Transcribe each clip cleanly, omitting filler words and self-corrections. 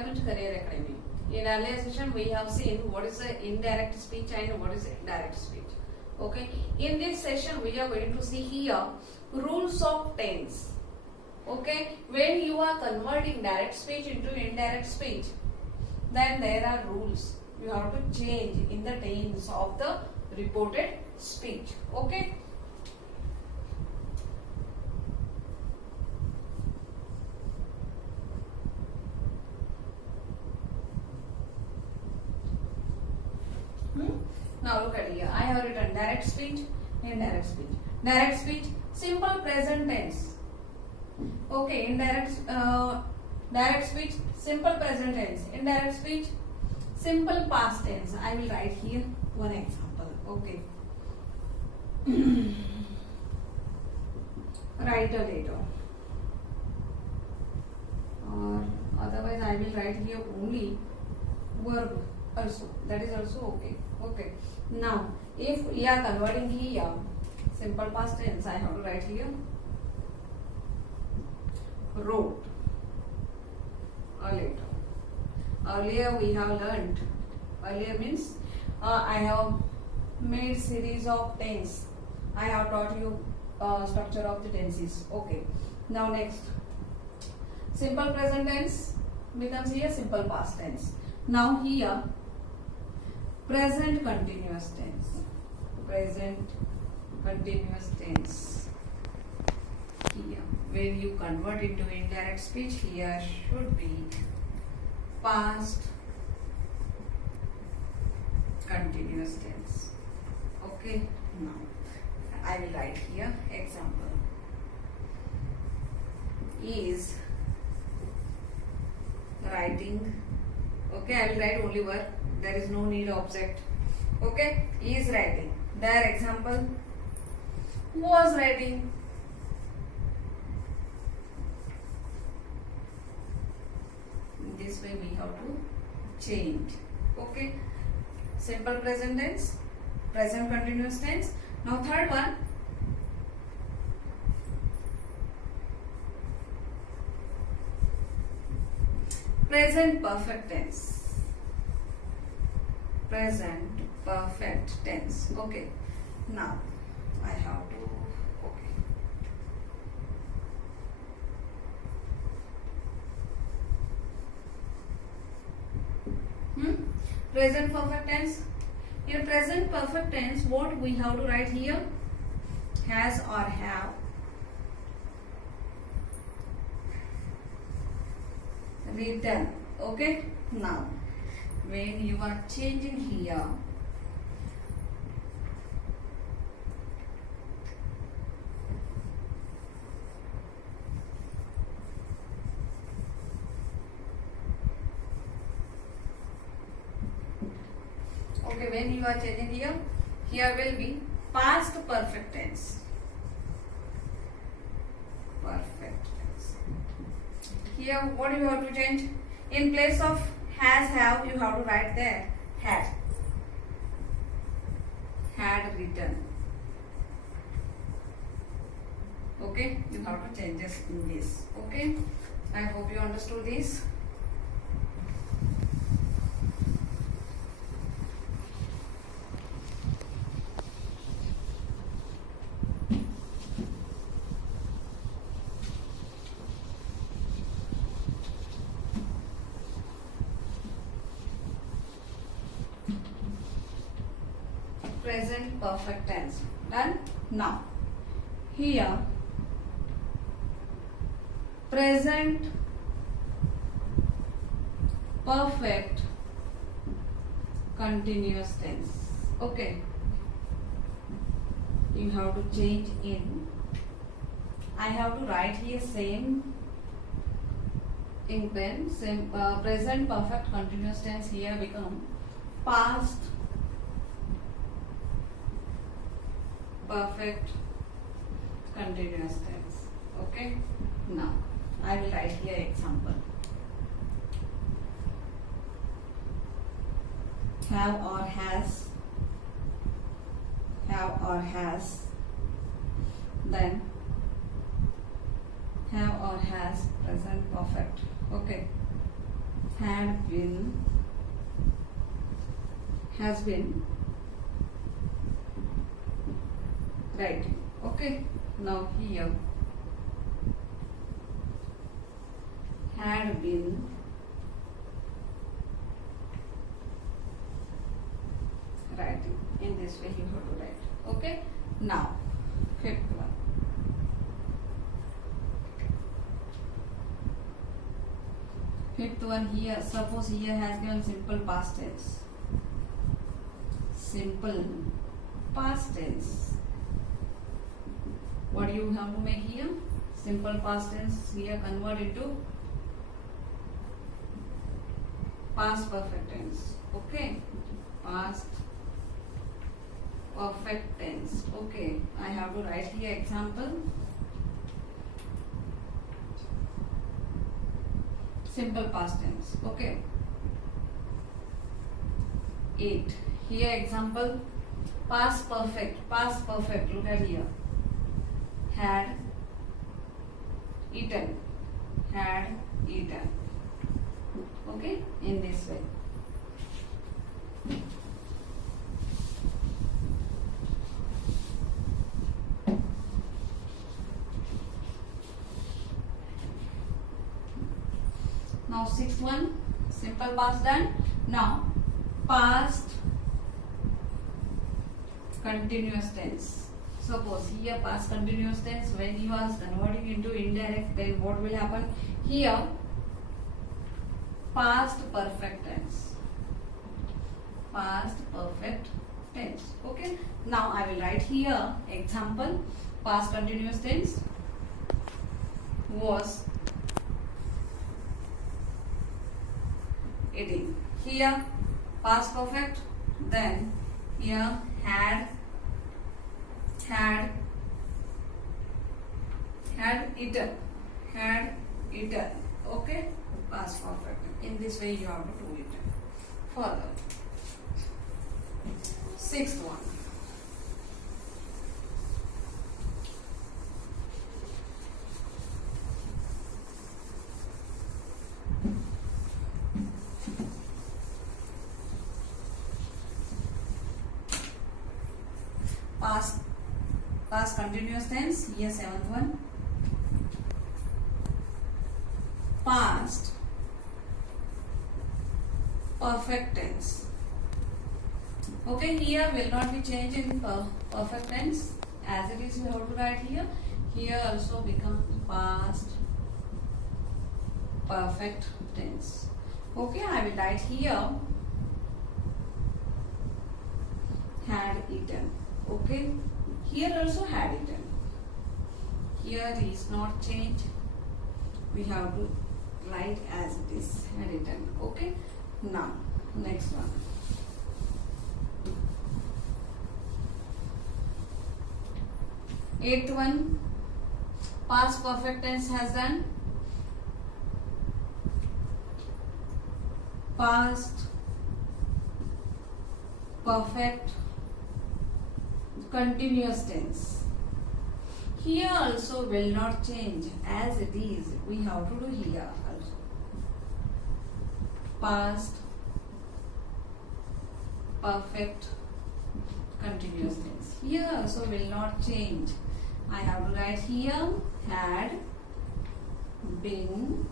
Vidyakunj Career Academy. In earlier session, we have seen what is the indirect speech and what is direct speech. Okay. In this session, we are going to see here rules of tense. Okay. When you are converting direct speech into indirect speech, then there are rules. You have to change in the tense of the reported speech. Okay. Now look at here. I have written direct speech, indirect speech. Direct speech, simple present tense. Okay, direct speech, simple present tense. Indirect speech, simple past tense. I will write here one example. Okay. Write a later. Or otherwise I will write here only verb also. That is also okay. Okay. Now, if we are converting here, simple past tense, I have to write here wrote a letter. Earlier we have learnt. Earlier means I have made series of tense. I have taught you structure of the tenses. Okay. Now next, simple present tense becomes here simple past tense. Now here, present continuous tense. Present continuous tense. Here, when you convert into indirect speech, here should be past continuous tense. Okay. Now, I will write here example. Is writing. Okay, I will write only verb. There is no need object. Okay, is writing. Their example, was writing. This way we have to change. Okay, simple present tense, present continuous tense. Now third one, present perfect tense. Present perfect tense. Okay. Now I have to. Okay. Present perfect tense. In present perfect tense, what we have to write here? Has or have. Written. Okay. Now, when you are changing here, okay, when you are changing here, here will be past perfect tense. Perfect tense. Here, what you have to change? In place of has, have, you have to write there had. Had written. Okay, you have to change this in this. Okay, I hope you understood this. Present perfect tense. Done? Now, here, present perfect continuous tense. Okay. You have to change in. I have to write here same ink pen. Same present perfect continuous tense here become past perfect continuous tense. Okay. Now I will write here example. Have or has. Have or has. Then have or has present perfect. Okay. had been, has been writing. Okay, now here had been writing. In this way you have to write. Okay, now fifth one. Fifth one here, suppose here has given simple past tense. Simple past tense. What do you have to make here? Simple past tense here convert into past perfect tense. Okay, past perfect tense. Okay, I have to write here example. Simple past tense. Okay, 8. Here example past perfect. Past perfect. Look at here. Had eaten. Had eaten. Okay, in this way. Now sixth one, simple past done. Now past continuous tense. Suppose here past continuous tense, when you are converting into indirect, then what will happen? Here past perfect tense. Past perfect tense. Okay. Now I will write here example past continuous tense was eating. Here past perfect, then here had eaten. Okay, past perfect. In this way you have to do it. Further, sixth one. Past continuous tense. Here seventh one. Past perfect tense. Okay, here will not be changed in perfect tense. As it is, we have to write here. Here also becomes past perfect tense. Okay, I will write here had eaten. Okay, here also had eaten. Here is not changed. We have to write as it is, had eaten. Okay, now next one. Eighth one, past perfect tense has done. Past perfect continuous tense. Here also will not change, as it is. We have to do here also. Past perfect continuous tense. Here also will not change. I have to write here had been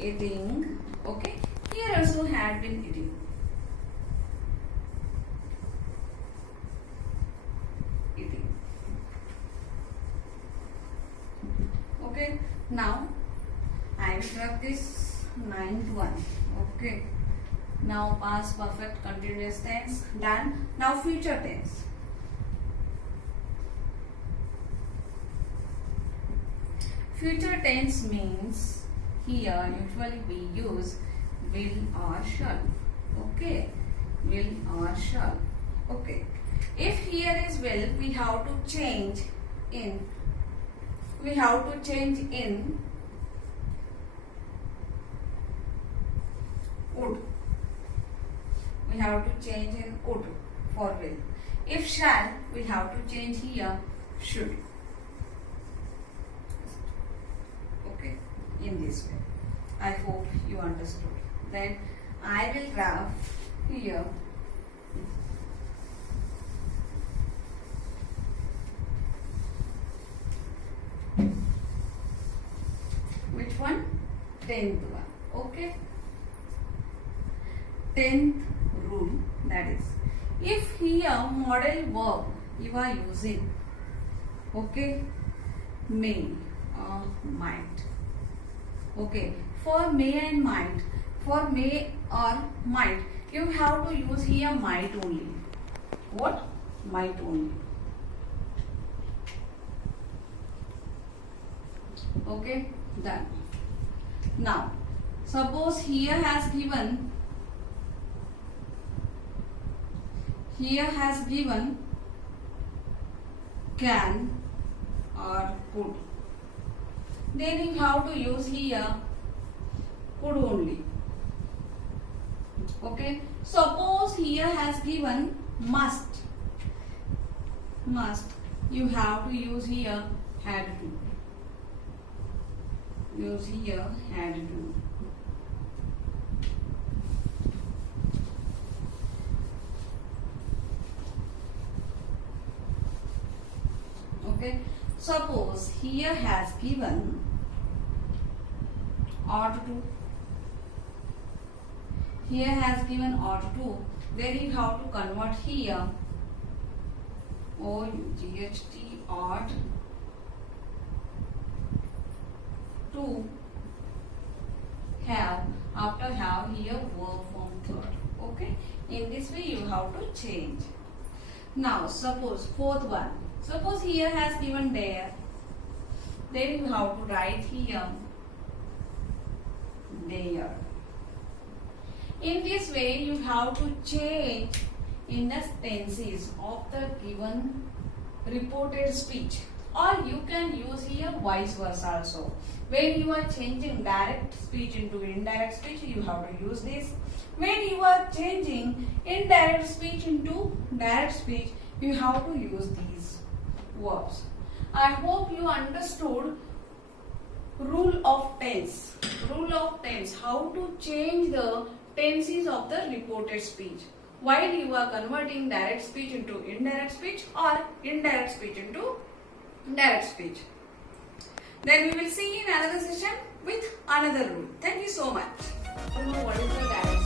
eating. Okay. Here also had been eating. Okay, now I will grab this ninth one. Okay, now past perfect continuous tense done. Now future tense. Future tense means here usually we use will or shall. Okay, will or shall. Okay, if here is will, we have to change in. We have to change in would. We have to change in would for will. If shall, we have to change here should. Okay, in this way. I hope you understood. Then I will graph here. Which one? 10th one. Okay. 10th rule, that is, if here model verb you are using, okay, may or might. Okay, for may and might, for may or might, you have to use here might only. What? Might only. Okay, done. Now, suppose here has given can or could. Then you have to use here could only. Okay. Suppose here has given must. You have to use here had to. Use here had to. Okay. Suppose here has given ought to. Here has given ought to. Then you have to convert here OUGHT ought to have. After have here verb form third. Okay. In this way you have to change. Now suppose fourth one. Suppose here has given there. Then you have to write here there. In this way you have to change in the tenses of the given reported speech, or you can use here vice versa also. When you are changing direct speech into indirect speech, you have to use this. When you are changing indirect speech into direct speech, you have to use these verbs. I hope you understood rule of tense. Rule of tense, how to change the tenses of the reported speech while you are converting direct speech into indirect speech or indirect speech into direct speech. Then we will see in another session with another rule. Thank you so much. What is the direct